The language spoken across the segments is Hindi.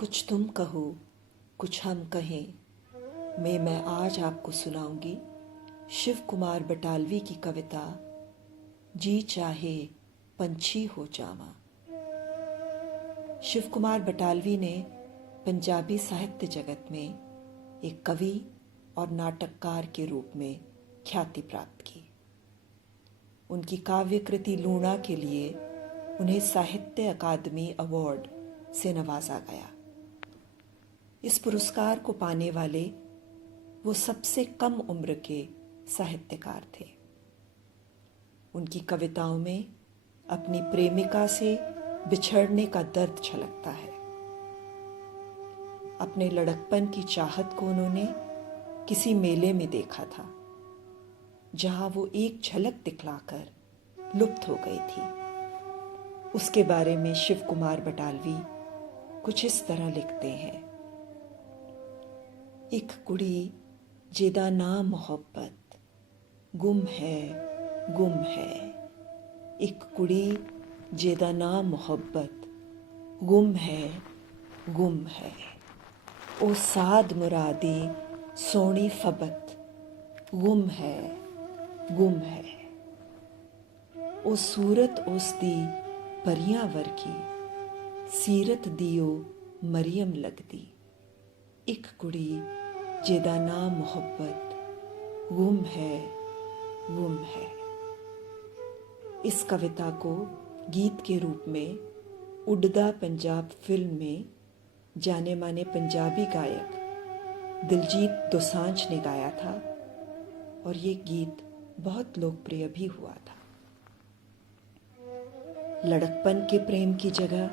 कुछ तुम कहो कुछ हम कहें मैं आज आपको सुनाऊंगी शिव कुमार बटालवी की कविता जी चाहे पंछी हो जावा। शिव कुमार बटालवी ने पंजाबी साहित्य जगत में एक कवि और नाटककार के रूप में ख्याति प्राप्त की। उनकी काव्य कृति लूणा के लिए उन्हें साहित्य अकादमी अवार्ड से नवाजा गया। इस पुरस्कार को पाने वाले वो सबसे कम उम्र के साहित्यकार थे। उनकी कविताओं में अपनी प्रेमिका से बिछड़ने का दर्द झलकता है। अपने लड़कपन की चाहत को उन्होंने किसी मेले में देखा था, जहां वो एक झलक दिखलाकर लुप्त हो गई थी। उसके बारे में शिव कुमार बटालवी कुछ इस तरह लिखते हैं। एक कुड़ी जेदा ना मोहब्बत गुम है। एक कुड़ी जेदा ना मोहब्बत गुम है। ओ साद मुरादी सोनी फबत गुम है। ओ सूरत उसदी परियां वर्गी सीरत दियो मरियम लगदी। एक कुड़ी जेदा ना मोहब्बत गुम है। इस कविता को गीत के रूप में उड़दा पंजाब फिल्म में जाने माने पंजाबी गायक दिलजीत दोसांझ ने गाया था और ये गीत बहुत लोकप्रिय भी हुआ था। लड़कपन के प्रेम की जगह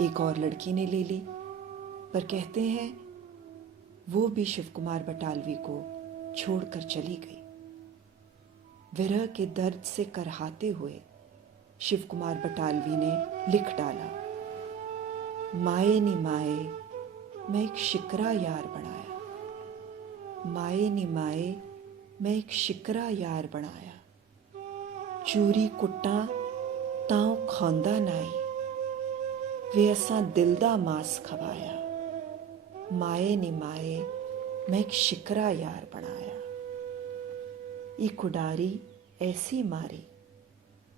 एक और लड़की ने ले ली, पर कहते हैं वो भी शिव कुमार बटालवी को छोड़कर चली गई। विरह के दर्द से करहाते हुए शिव कुमार बटालवी ने लिख डाला, माए नी माए मैं एक शिकरा यार बनाया। माए नी माए मैं एक शिकरा यार बनाया। चूरी कुट्टा तां खांदा नाई वे असां दिल दा मास खवाया। माए नी माए मैं एक शिकरा यार बनाया। ये कुडारी ऐसी मारी,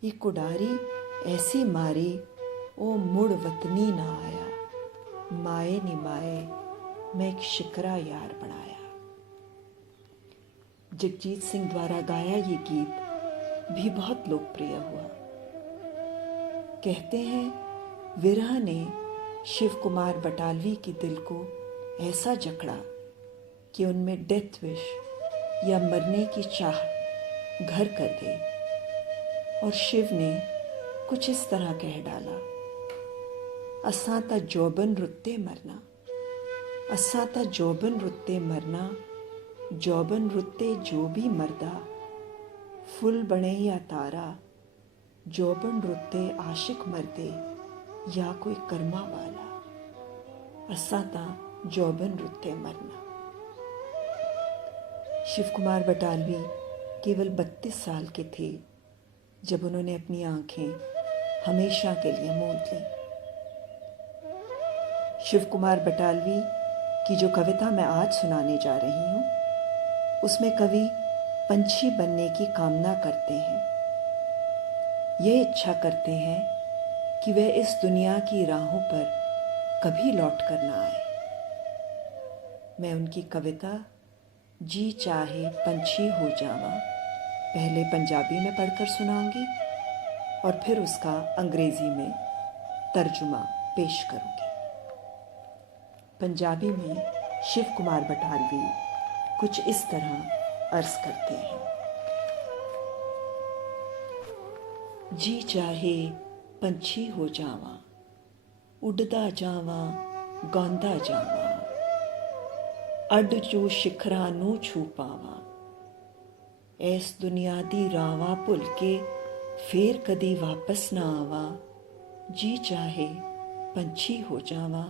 ये कुडारी ऐसी मारी ओ मुड़ वतनी ना आया। माए नी माए मैं एक शिकरा यार बनाया। जगजीत सिंह द्वारा गाया ये गीत भी बहुत लोकप्रिय हुआ। कहते हैं विरह ने शिव कुमार बटालवी के दिल को ऐसा जकड़ा कि उनमें डेथ विश या मरने की चाह घर कर गई और शिव ने कुछ इस तरह कह डाला, असां ता जोबन रुत्ते मरना। असां ता जोबन रुत्ते मरना। जोबन रुत्ते जो भी मरदा फुल बने या तारा। जोबन रुत्ते आशिक मरदे या कोई कर्मा वाला। असां ता जोबन रुत्ते मरना। शिव कुमार बटालवी केवल 32 साल के थे जब उन्होंने अपनी आंखें हमेशा के लिए मूंद लीं। शिव कुमार बटालवी की जो कविता मैं आज सुनाने जा रही हूँ, उसमें कवि पंछी बनने की कामना करते हैं। ये इच्छा करते हैं कि वह इस दुनिया की राहों पर कभी लौट कर ना आए। मैं उनकी कविता जी चाहे पंछी हो जावा पहले पंजाबी में पढ़कर सुनाऊंगी और फिर उसका अंग्रेजी में तर्जुमा पेश करूंगी। पंजाबी में शिव कुमार बटालवी कुछ इस तरह अर्ज करते हैं। जी चाहे पंछी हो जावा उड़दा जावा गांदा जावा। अड जो शिखरा नू छू पावा। ऐस दुनिया दी रावा भुल के फेर कदी वापस ना आवा। जी चाहे पंछी हो जावा।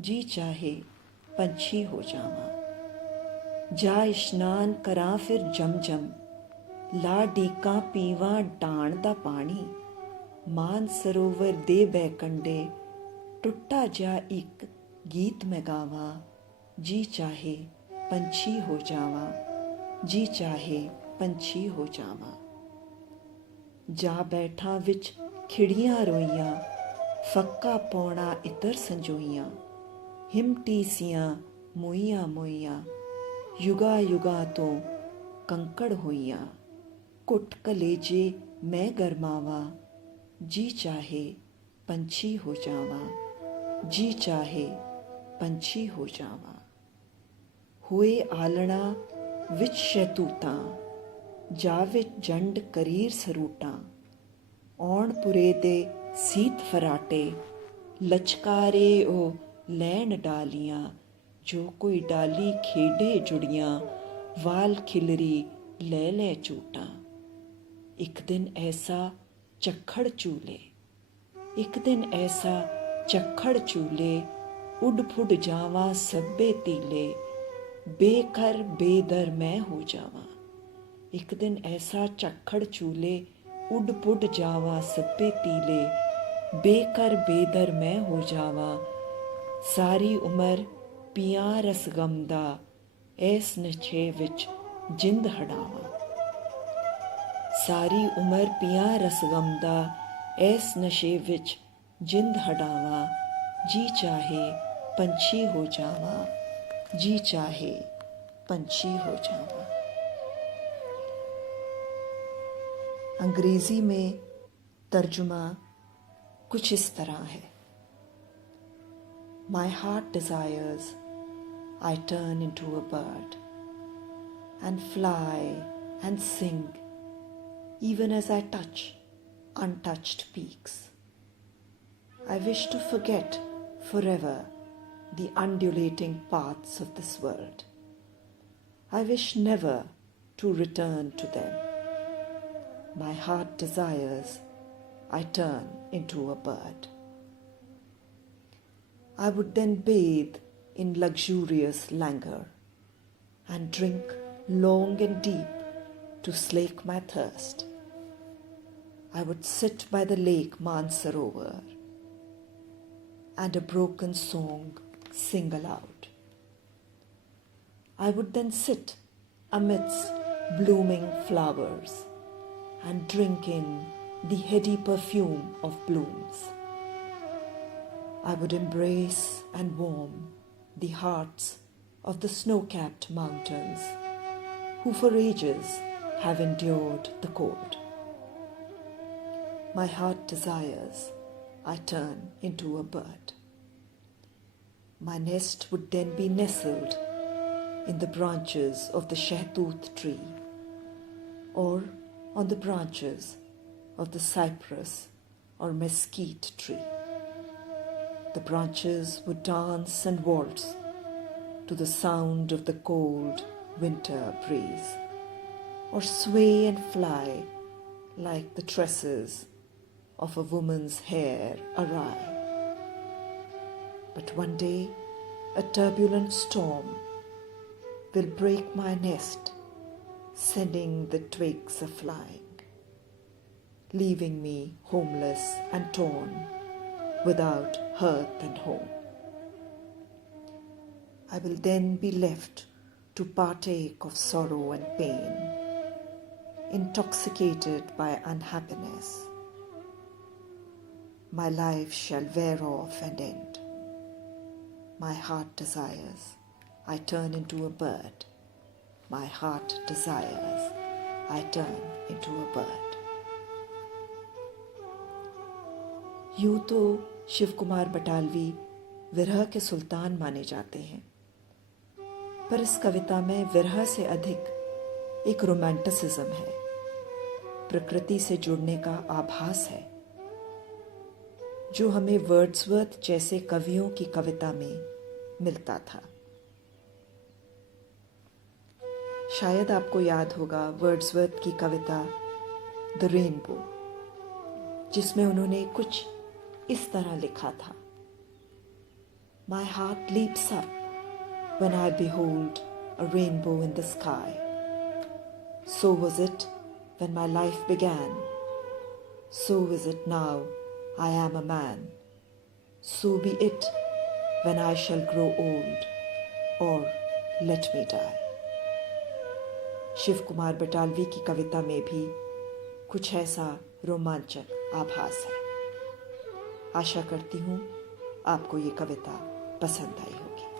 जी चाहे पंछी हो जावा। जा इशनान करा फिर जम ला डीका पीवा डाण दा पानी। मान सरोवर दे बै कंडे टुट्टा जा एक गीत मैं गावां, जी चाहे पंछी हो जावां, जी चाहे पंछी हो जावां। जा बैठा विच खिड़ियां रोइयां, फक्का पौना इतर संजोइयां, हिमटी सियां मोइयां मोइयां, युगा युगा तो कंकड़ होइयां। कुट कलेजे मैं गरमावां, जी चाहे पंछी हो जावां, जी चाहे पंछी हो जावां। होए आलड़ा विच शैतूतां, जा विच जंड करीर सरूटां, औण पुरे दे सीत फराटे, लचकारे ओ लैन डालियां, जो कोई डाली खेडे जुड़ियां, वाल खिलरी ले ले चूटां। एक दिन ऐसा चखड़ चूले, एक दिन ऐसा चखड़ चूले, उड फुड जावां सब्बे तीले, बेकर बेदर मैं हो जावां। एक दिन ऐसा चखड़ चूले, उड पुड जावां सब्बे तीले, बेकर बेदर मैं हो जावां। सारी उमर पियां रस गम दा, ऐस नशे विच जिंद हड़ावां। सारी उमर पियां रस गम दा, ऐस नशे विच जिंद हड़ावां। जी चाहे पंछी हो जावां, जी चाहे पंछी हो जावां। अंग्रेजी में तर्जुमा कुछ इस तरह है। My heart desires, I turn into a bird and fly and sing, even as I touch untouched peaks. I wish to forget forever the undulating paths of this world. I wish never to return to them. My heart desires, I turn into a bird. I would then bathe in luxurious languor and drink long and deep to slake my thirst. I would sit by the lake Mansarovar and a broken song sing aloud. I would then sit amidst blooming flowers and drink in the heady perfume of blooms. I would embrace and warm the hearts of the snow-capped mountains, who for ages have endured the cold. My heart desires, I turn into a bird. My nest would then be nestled in the branches of the shahtut tree, or on the branches of the cypress or mesquite tree. The branches would dance and waltz to the sound of the cold winter breeze, or sway and fly like the tresses of a woman's hair awry. But one day a turbulent storm will break my nest, sending the twigs a-flying, leaving me homeless and torn, without hearth and home. I will then be left to partake of sorrow and pain, intoxicated by unhappiness. My life shall wear off and end. My heart desires, I turn into a bird. My heart desires, I turn into a bird. यूं तो शिव कुमार बटालवी विरह के सुल्तान माने जाते हैं, पर इस कविता में विरह से अधिक एक रोमांटिसिज्म है, प्रकृति से जुड़ने का आभास है, जो हमें वर्ड्सवर्थ जैसे कवियों की कविता में मिलता था। शायद आपको याद होगा वर्ड्सवर्थ की कविता द रेनबो, जिसमें उन्होंने कुछ इस तरह लिखा था। My heart leaps up when I behold a rainbow in the sky. So was it when my life began. So is it now I am a man. So be it when I shall grow old or let me die। Shiv Kumar Batalvi की कविता में भी कुछ ऐसा रोमांचक आभास है। आशा करती हूँ आपको ये कविता पसंद आई होगी।